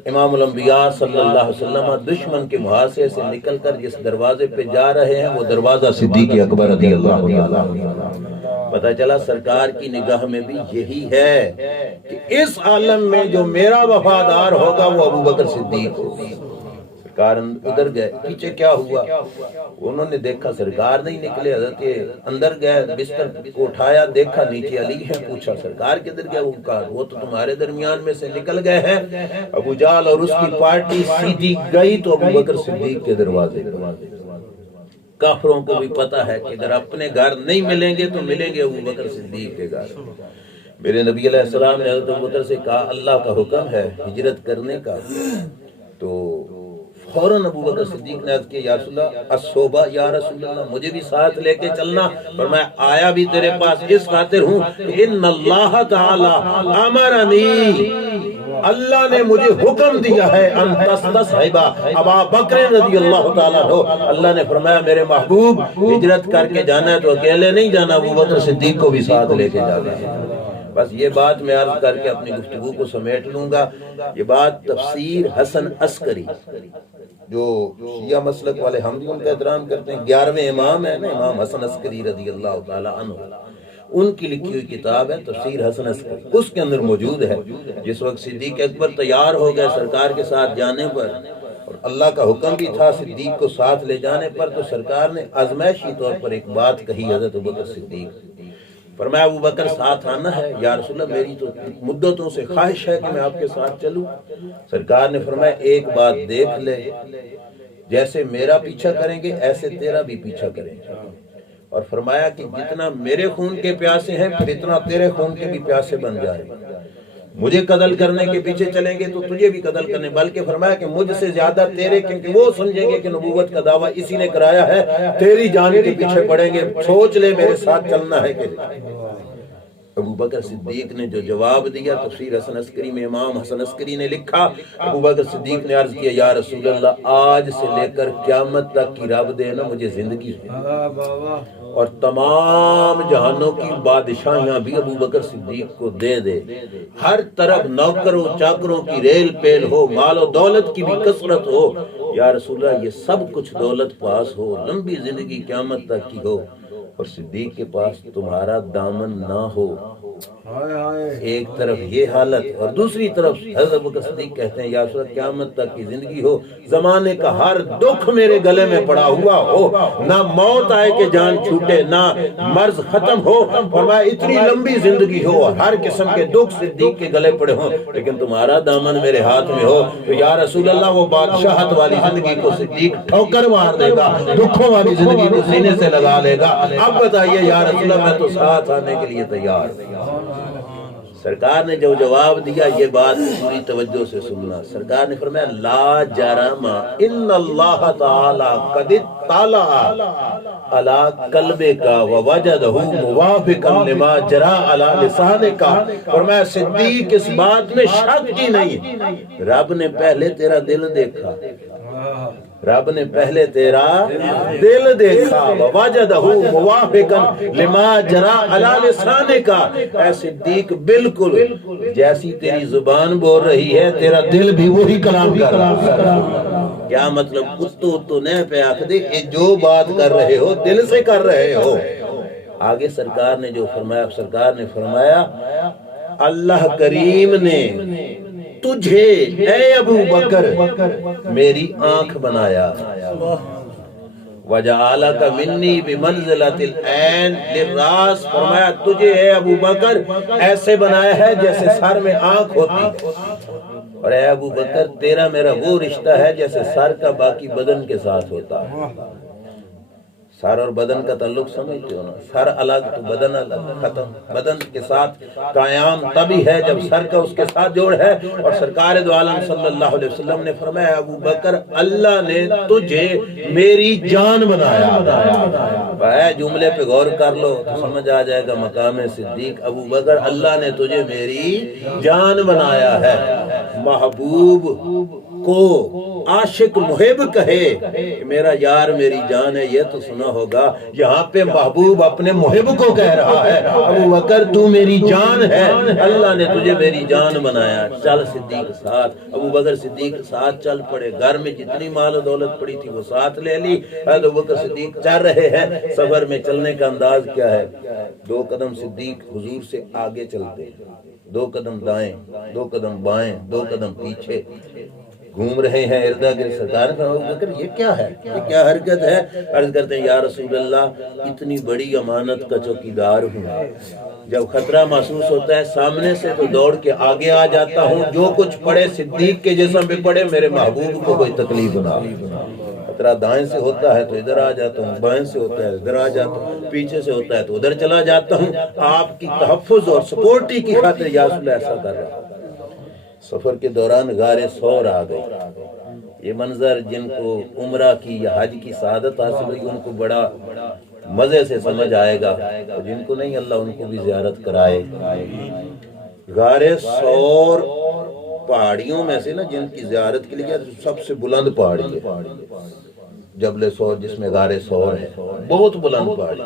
امام الانبیاء صلی اللہ علیہ وسلم دشمن کے محاصرے سے نکل کر جس دروازے پہ جا رہے ہیں وہ دروازہ صدیق اکبر رضی اللہ عنہ۔ پتہ چلا سرکار کی نگاہ میں بھی یہی ہے کہ اس عالم میں جو میرا وفادار ہوگا وہ ابو بکر صدیق ہوگا۔ سرکار ادھر گئے، پیچھے کیا ہوا؟ انہوں نے دیکھا سرکار نہیں نکلے، حضرت اندر گئے، بستر کو اٹھایا، دیکھا نیچے علی ہے، پوچھا سرکار کدھر گئے؟ وہ کہا وہ تو تمہارے درمیان میں سے نکل گئے ہیں۔ ابو جہل اور اس کی پارٹی سیدھی گئی تو ابو بکر صدیق کے دروازے پر۔ کافروں کو بھی پتا ہے کہ اگر اپنے گھر نہیں ملیں گے تو ملیں گے ابو بکر صدیق کے گھر۔ میرے نبی علیہ السلام نے حضرت ابو بکر سے کہا اللہ کا حکم ہے ہجرت کرنے کا، تو فوراً ابو بکر صدیق نے عرض کیا یا رسول اللہ الصحبہ، یا رسول اللہ مجھے بھی ساتھ لے کے چلنا، اور میں آیا بھی تیرے پاس اس خاطر ہوں کہ ان اللہ تعالی امرنی، اللہ نے مجھے حکم دیا ہے ان تستصحبا ابا بکر رضی اللہ تعالیٰ عنہ، اللہ نے فرمایا میرے محبوب ہجرت کر کے جانا ہے تو اکیلے نہیں جانا، ابو بکر صدیق کو بھی ساتھ لے کے جانا ہے۔ بس یہ بات میں عرض کر کے اپنی گفتگو کو سمیٹ لوں گا۔ یہ بات تفسیر حسن عسکری جو شیعہ مسلک والے ہم بھی ان کا احترام کرتے ہیں، 11ویں امام ہے نا، امام حسن عسکری رضی اللہ تعالی عنہ، ان کی لکھی ہوئی کتاب ہے تفسیر حسن عسکری، اس کے اندر موجود ہے۔ جس وقت صدیق اکبر تیار ہو گئے سرکار کے ساتھ جانے پر، اور اللہ کا حکم بھی تھا صدیق کو ساتھ لے جانے پر، تو سرکار نے آزمائشی طور پر ایک بات کہی حضرت ابو بکر صدیق، فرمایا ابو بکر ساتھ آنا ہے؟ یا رسول اللہ میری تو مدتوں سے خواہش ہے کہ میں آپ کے ساتھ چلوں۔ سرکار نے فرمایا ایک بات دیکھ لے، جیسے میرا پیچھا کریں گے ایسے تیرا بھی پیچھا کریں گے، اور فرمایا کہ جتنا میرے خون کے پیاسے ہیں پھر اتنا تیرے خون کے بھی پیاسے بن جائے گا، مجھے قتل کرنے کے پیچھے چلیں گے تو تجھے بھی قتل کرنے، بلکہ فرمایا کہ مجھ سے زیادہ تیرے، کیونکہ وہ سمجھیں گے کہ نبوت کا دعویٰ اسی نے کرایا ہے، تیری جان کے پیچھے پڑیں گے، سوچ لے میرے ساتھ چلنا ہے کہ ابو بکر صدیق نے جو جواب دیا، تفسیر حسن عسکری میں امام حسن عسکری نے لکھا، ابو بکر صدیق نے عرض کیا یا رسول اللہ آج سے لے کر قیامت تک کی رب دے نا مجھے زندگی، اور تمام جہانوں کی بادشاہیاں بھی ابو بکر صدیق کو دے دے، ہر طرف نوکروں چاکروں کی ریل پیل ہو، مال و دولت کی بھی کثرت ہو، یا رسول اللہ یہ سب کچھ دولت پاس ہو، لمبی زندگی قیامت تک کی ہو، اور صدیق کے پاس تمہارا دامن نہ ہو۔ ایک طرف یہ حالت، اور دوسری طرف حضرت ابوبکر صدیق کہتے ہیں یا رسول اللہ قیامت تک کی زندگی ہو، زمانے کا ہر دکھ میرے گلے میں پڑا ہوا ہو، نہ موت آئے کہ جان چھوٹے، نہ مرض ختم ہو، فرمایا اتنی لمبی زندگی ہو، ہر قسم کے دکھ صدیق کے گلے پڑے ہوں، لیکن تمہارا دامن میرے ہاتھ میں ہو، تو یا رسول اللہ وہ بادشاہت والی زندگی کو صدیق ٹھوکر مار دے گا، دکھوں والی زندگی کو سینے سے لگا لے گا۔ اب بتائیے یا رسول اللہ میں تو ساتھ آنے کے لیے تیار ہوں۔ سرکار نے جو جواب دیا یہ بات پوری توجہ سے سننا، سرکار نے فرمایا لا جرم ان اللہ تعالی قد اطلع علی قلبک ووجدہ موافقا لما جرى علی لسانک، فرمایا صدیق اس بات میں شک ہی نہیں، رب نے پہلے تیرا دل دیکھا، رب نے پہلے تیرا دل دیکھا، ووجدہ موافقا لما جرى علی لسانک، اے صدیق بالکل جیسی تیری زبان بول رہی ہے تیرا دل بھی وہی کلام کر رہا ہے۔ کیا مطلب کتو نہ پہ آکھ دے جو بات کر رہے ہو دل سے کر رہے ہو۔ آگے سرکار نے جو فرمایا، سرکار نے فرمایا اللہ کریم نے تجھے اے ابو بکر میری آنکھ بنایا، وَجَعَلَكَ مِنِّي بِمَنْزِلَةِ الْعَيْنِ لِلرَّاسِ، فرمایا تجھے اے ابو بکر ایسے بنایا ہے جیسے سر میں آنکھ ہوتی، اور اے ابو بکر تیرا میرا وہ رشتہ ہے جیسے سر کا باقی بدن کے ساتھ ہوتا ہے۔ سر اور بدن کا تعلق سمجھتے ہو نا، سر الگ تو بدن الگ، ختم۔ بدن کے ساتھ قیام تبھی ہے جب سر کا اس کے ساتھ جوڑ ہے۔ اور سرکار دو عالم صلی اللہ علیہ وسلم نے فرمایا ابو بکر اللہ نے تجھے میری جان بنایا۔ اے جملے پہ غور کر لو تو سمجھ آ جائے گا مقام صدیق۔ ابو بکر اللہ نے تجھے میری جان بنایا ہے۔ محبوب کو عاشق محب کہے کہ میرا یار میری جان ہے، یہ تو سنا ہوگا، یہاں پہ محبوب اپنے محب کو کہہ رہا ہے ابو بکر تو میری جان ہے، اللہ نے تجھے میری جان بنایا۔ چل صدیق ساتھ، ابو بکر صدیق ساتھ چل پڑے۔ گھر میں جتنی مال و دولت پڑی تھی وہ ساتھ لے لی۔ ابو بکر صدیق چل رہے ہیں۔ سفر میں چلنے کا انداز کیا ہے؟ 2 قدم صدیق حضور سے آگے چلتے، 2 قدم دائیں، 2 قدم بائیں، 2 قدم پیچھے گھوم رہے ہیں اردا گرد۔ سرکار نے ابو بکر یہ کیا ہے، یہ کیا حرکت ہے؟ عرض کرتے ہیں یا رسول اللہ اتنی بڑی امانت کا چوکیدار ہوں، جب خطرہ محسوس ہوتا ہے سامنے سے تو دوڑ کے آگے آ جاتا ہوں، جو کچھ پڑے صدیق کے جسم پہ پڑے، میرے محبوب کو کوئی تکلیف نہ ہو۔ خطرہ دائیں سے ہوتا ہے تو ادھر آ جاتا ہوں، بائیں سے ہوتا ہے ادھر آ جاتا ہوں، پیچھے سے ہوتا ہے تو ادھر چلا جاتا ہوں، آپ کی تحفظ اور سپورٹی کی خاطر یا رسول اللہ ایسا کر رہا ہوں۔ سفر کے دوران غار ثور آ گئی۔ یہ منظر جن کو عمرہ کی یا حج کی سعادت حاصل ہوئی ان کو بڑا مزے سے سمجھ آئے گا، اور جن کو نہیں اللہ ان کو بھی زیارت کرائے۔ غار ثور پہاڑیوں میں سے نا جن کی زیارت کے لیے سب سے بلند پہاڑی ہے جبل ثور، جس میں غار ثور ہے، بہت بلند پہاڑی۔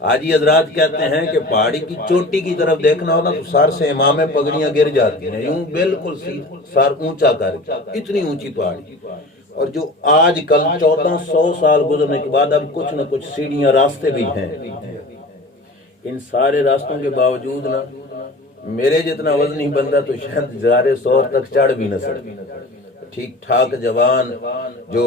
حاجی حضرات کہتے ہیں کہ پہاڑی کی چوٹی کی طرف دیکھنا ہونا تو سر سے امامیں پگڑیاں گر جاتی ہیں، یوں بالکل سر اونچا کر کے، اتنی اونچی پہاڑی۔ اور جو آج کل 1400 سال گزرنے کے بعد اب کچھ نہ کچھ سیڑھیاں راستے بھی ہیں، ان سارے راستوں کے باوجود نا میرے جتنا وزنی بندہ تو شاید غار ثور تک چڑھ بھی نہ سکے۔ ٹھیک ٹھاک جوان جو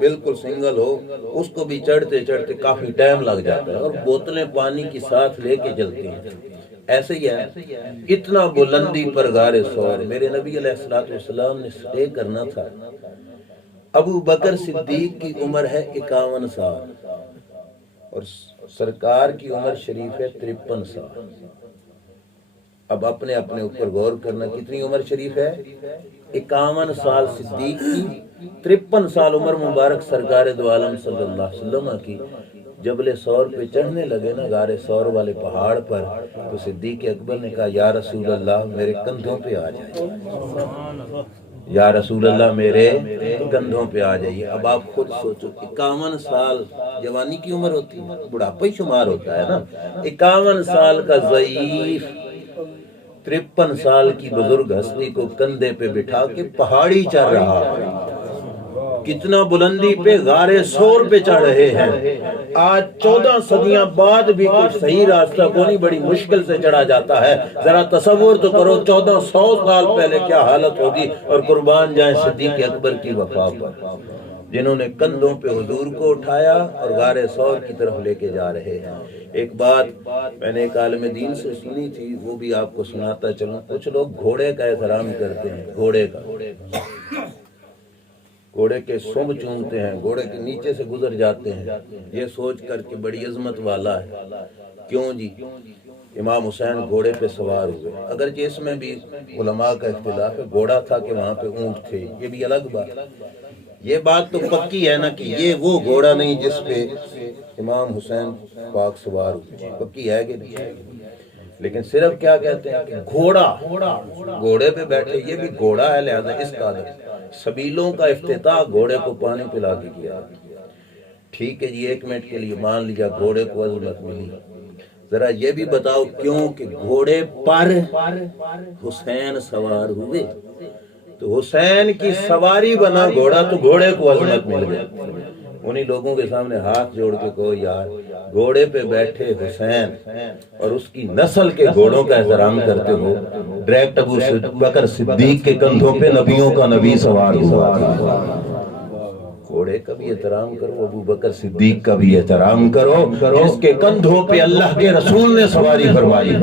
بالکل سنگل ہو اس کو بھی چڑھتے چڑھتے کافی ٹائم لگ جاتا ہے، اور بوتلیں پانی کی ساتھ لے کے چلتی ہیں۔ ایسے ہی ہے، اتنا بلندی پر غار ثور میرے نبی علیہ السلام نے سٹے کرنا تھا۔ ابو بکر صدیق کی عمر ہے 51 سال اور سرکار کی عمر شریف ہے 53 سال۔ اب اپنے اپنے اوپر غور کرنا، کتنی عمر شریف ہے؟ 51 سال صدیق کی، 53 سال عمر مبارک سرکار دو عالم صلی اللہ علیہ وسلم کی۔ جبل ثور پہ چڑھنے لگے نا، غار ثور والے پہاڑ پر، تو صدیق اکبر نے کہا یا رسول اللہ میرے کندھوں پہ آ جائیے، یا رسول اللہ میرے کندھوں پہ آ جائیے۔ اب آپ خود سوچو 51 سال جوانی کی عمر ہوتی ہے، بڑھاپا ہی شمار ہوتا ہے نا۔ 51 سال کا ضعیف 53 سال کی بزرگ ہستی کو کندھے پہ بٹھا کے پہاڑی چڑھ رہا ہے۔ کتنا بلندی پہ غار ثور پہ چڑھ رہے ہیں۔ آج 14 صدیاں بعد بھی کوئی صحیح راستہ کو نہیں، بڑی مشکل سے چڑھا جاتا ہے۔ ذرا تصور تو کرو 1400 سال پہلے کیا حالت ہوگی، اور قربان جائیں صدیق اکبر کی وفا پر، جنہوں نے کندھوں پہ حضور کو اٹھایا اور غار ثور کی طرف لے کے جا رہے ہیں۔ ایک بات میں نے ایک عالم دین سے سنی تھی، وہ بھی آپ کو سناتا چلوں۔ کچھ لوگ گھوڑے کا احترام کرتے ہیں، گھوڑے کے سونگ چومتے ہیں، گھوڑے کے نیچے سے گزر جاتے ہیں، یہ سوچ کر کے بڑی عظمت والا ہے۔ کیوں جی؟ امام حسین گھوڑے پہ سوار ہوئے، اگرچہ اس میں بھی علماء کا اختلاف ہے، گھوڑا تھا کہ وہاں پہ اونٹ تھے، یہ بھی الگ بات۔ یہ بات تو پکی ہے نا کہ یہ وہ گھوڑا نہیں جس پہ امام حسین پاک سوار ہوئے، پکی ہے کہ نہیں؟ لیکن صرف کیا کہتے ہیں کہ گھوڑے پہ بیٹھے، یہ بھی گھوڑا ہے لہذا اس کا سبیلوں کا افتتاح گھوڑے کو پانی پلا کے کیا۔ ٹھیک ہے جی، 1 منٹ کے لیے مان لیا گھوڑے کو عظمت ملی، ذرا یہ بھی بتاؤ کیوں کہ گھوڑے پر حسین سوار ہوئے، تو حسین کی سواری بنا گھوڑا تو گھوڑے کو عظمت مل گیا۔ انہی لوگوں کے سامنے ہاتھ جوڑ کے کہو یار گھوڑے پہ بیٹھے حسین اور اس کی نسل کے گھوڑوں کا احترام کرتے ہو، ڈائریکٹ ابو بکر صدیق کے کندھوں پہ نبیوں کا نبی سوار ہوا تھا۔ گھوڑے کا بھی احترام کرو، ابو بکر صدیق کا بھی احترام کرو، جس کے کندھوں پہ اللہ کے رسول نے سواری فرمائی۔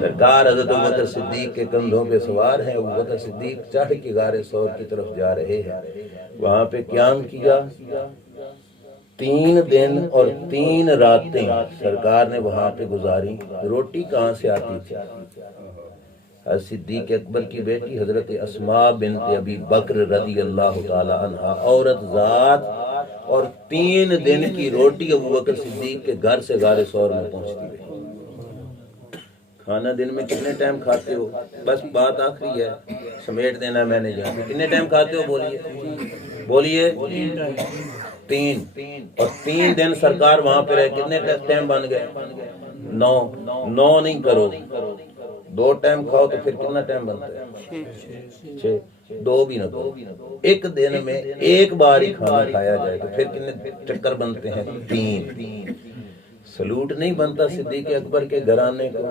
سرکار حضرت ابو بکر صدیق کے کندھوں پہ سوار ہیں، ابو بکر صدیق چڑھ کے غار ثور کی طرف جا رہے ہیں۔ وہاں پہ قیام کیا، 3 دن اور 3 راتیں سرکار نے وہاں پہ گزاری. روٹی کہاں سے آتی تھی؟ صدیق اکبر کی بیٹی حضرت اسماء بنت ابی بکر رضی اللہ تعالی عنہ عورت ذات، اور 3 دن کی روٹی ابو بکر صدیق کے گھر سے غار ثور میں پہنچتی ہے. کھانا دن میں کتنے ٹائم کھاتے ہو؟ بس بات آخری ہے، سمیٹ دینا میں نے جانا. کتنے ٹائم کھاتے ہو بولیے 3. اور 3 دن سرکار وہاں پہ رہے. کتنے ٹائم بن گئے؟ 9 نہیں کرو، 2 ٹائم کھاؤ تو پھر کتنا ٹائم بنتا ہے؟ 6. 2 بھی نہ کرو، ایک دن میں ایک بار ہی کھانا کھایا جائے تو پھر کتنے چکر بنتے ہیں؟ 3. سلوٹ نہیں بنتا صدیق اکبر کے گھرانے کو.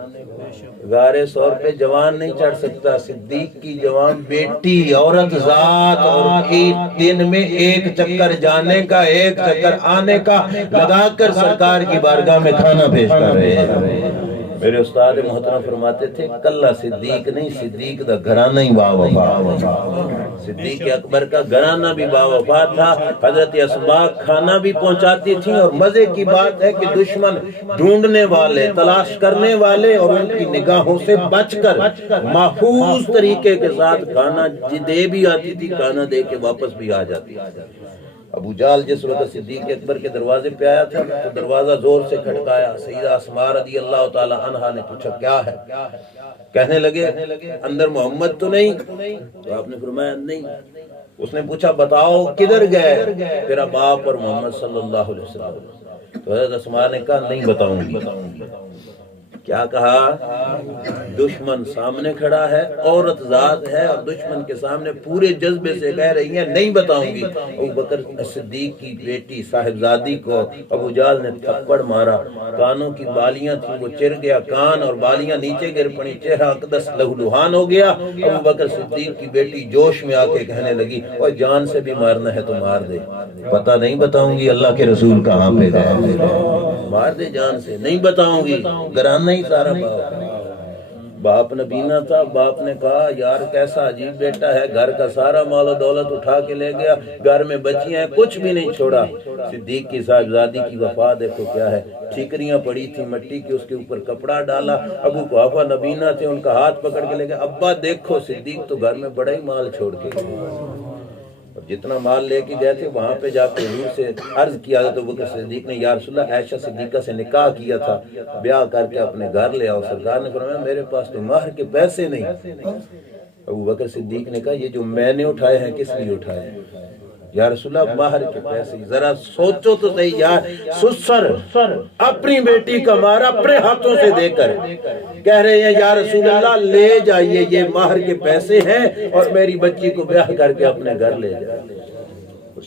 غار ثور پہ جوان نہیں چڑھ سکتا، صدیق کی جوان بیٹی عورت ذات، اور ایک دن میں ایک چکر جانے کا ایک چکر آنے کا لگا کر سرکار کی بارگاہ میں کھانا پیش کر رہے ہیں. میرے استاد محترم فرماتے تھے کلہ صدیق نہیں، صدیق دا گھرانہ ہی با وفا. صدیق اکبر کا گھرانہ بھی با وفا تھا. حضرت اسماء کھانا بھی پہنچاتی تھیں، اور مزے کی بات ہے کہ دشمن ڈھونڈنے والے، تلاش کرنے والے اور ان کی نگاہوں سے بچ کر محفوظ طریقے کے ساتھ کھانا دے بھی آتی تھی، کھانا دے کے واپس بھی آ جاتی. ابو جہل جس وقت صدیق اکبر کے دروازے پہ آیا تھا تو دروازہ زور سے کھٹکایا. سیدہ اسماء رضی اللہ تعالی عنہا نے پوچھا کیا ہے؟ کہنے لگے اندر محمد تو نہیں؟ تو آپ نے فرمایا نہیں. اس نے پوچھا بتاؤ کدھر گئے تیرا باپ اور محمد صلی اللہ علیہ وسلم؟ تو حضرت اسماء نے کہا نہیں بتاؤں گی. کیا کہا؟ دشمن سامنے کھڑا ہے، عورت ذات ہے، اور دشمن کے سامنے پورے جذبے سے کہہ رہی ہیں نہیں بتاؤں گی. ابو بکر صدیق کی بیٹی صاحبزادی کو ابو جہل نے تھپڑ مارا. کانوں کی بالیاں تھیں، وہ چر گیا کان اور بالیاں نیچے گر پڑی. چہرہ اقدس لہولہان ہو گیا. ابو بکر صدیق کی بیٹی جوش میں آ کے کہنے لگی اور جان سے بھی مارنا ہے تو مار دے. پتہ نہیں بتاؤں گی اللہ کے رسول کہاں پہ گئے. مار دے جان سے. نہیں بتاؤں گی. گھرانہ ہی سارا باپ نبینا تھا. باپ نے کہا یار کیسا عجیب بیٹا ہے، گھر کا سارا مال و دولت اٹھا کے لے گیا، گھر میں بچیاں ہیں کچھ بھی نہیں چھوڑا. صدیق کی صاحبزادی کی وفا دیکھو کیا ہے. ٹھیکریاں پڑی تھی مٹی کی، اس کے اوپر کپڑا ڈالا. ابو قحافہ نبینا تھے، ان کا ہاتھ پکڑ کے لے گیا. ابا دیکھو صدیق تو گھر میں بڑا ہی مال چھوڑ کے گئے. اور جتنا مال لے کے گئے تھے وہاں پہ جا کے حضور سے عرض کیا تو ابو بکر صدیق نے یا رسول اللہ عائشہ صدیقہ سے نکاح کیا تھا، بیاہ کر کے اپنے گھر لے آؤ. سرکار نے فرمایا میرے پاس تو مہر کے پیسے نہیں. ابو بکر صدیق نے کہا یہ جو میں نے اٹھائے ہیں کس لیے اٹھائے ہیں؟ یا رسول اللہ مہر کے پیسے. ذرا سوچو تو صحیح یار، سسر اپنی بیٹی کا مہر اپنے ہاتھوں سے دے کر کہہ رہے ہیں یا رسول اللہ لے جائیے یہ مہر کے پیسے ہیں اور میری بچی کو بیاہ کر کے اپنے گھر لے جائے.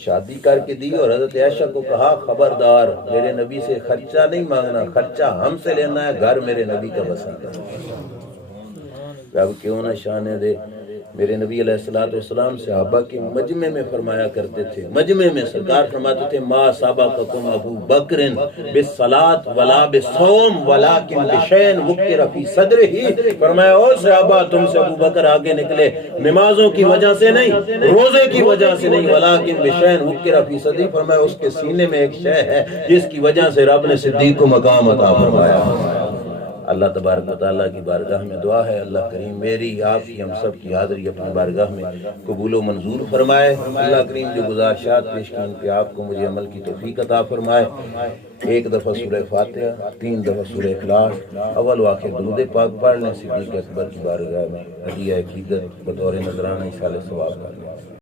شادی کر کے دی اور حضرت عائشہ کو کہا خبردار میرے نبی سے خرچہ نہیں مانگنا، خرچہ ہم سے لینا ہے، گھر میرے نبی کا وسیلہ. اب کیوں نہ شان دے. میرے نبی علیہ السلام صحابہ کے مجمع میں فرمایا کرتے تھے، مجمع میں سرکار فرماتے تھے ما سبقکم ابو بکر بالصلاۃ ولا بالصوم ولکن بشیء وقر فی صدرہ. فرمایا او صحابہ تم سے ابو بکر آگے نکلے نمازوں کی وجہ سے نہیں، روزے کی وجہ سے نہیں، ولکن بشیء وقر فی صدرہ. فرمایا اس کے سینے میں ایک شے ہے جس کی وجہ سے رب نے صدیق کو مقام عطا فرمایا. اللہ تبارک و تعالیٰ کی بارگاہ میں دعا ہے اللہ کریم میری آپ کی ہم سب کی حاضری اپنی بارگاہ میں قبول و منظور فرمائے. اللہ کریم جو گزارشات پیش کی ان پہ آپ کو مجھے عمل کی توفیق عطا فرمائے. 1 دفعہ سورہ فاتحہ، 3 دفعہ سورہ اخلاص، اول و آخر درود پاک پڑھ لیں. صدیق اکبر کی بارگاہ میں ہدیہ عقیدت بطور نذرانہ ایصال ثواب کریں.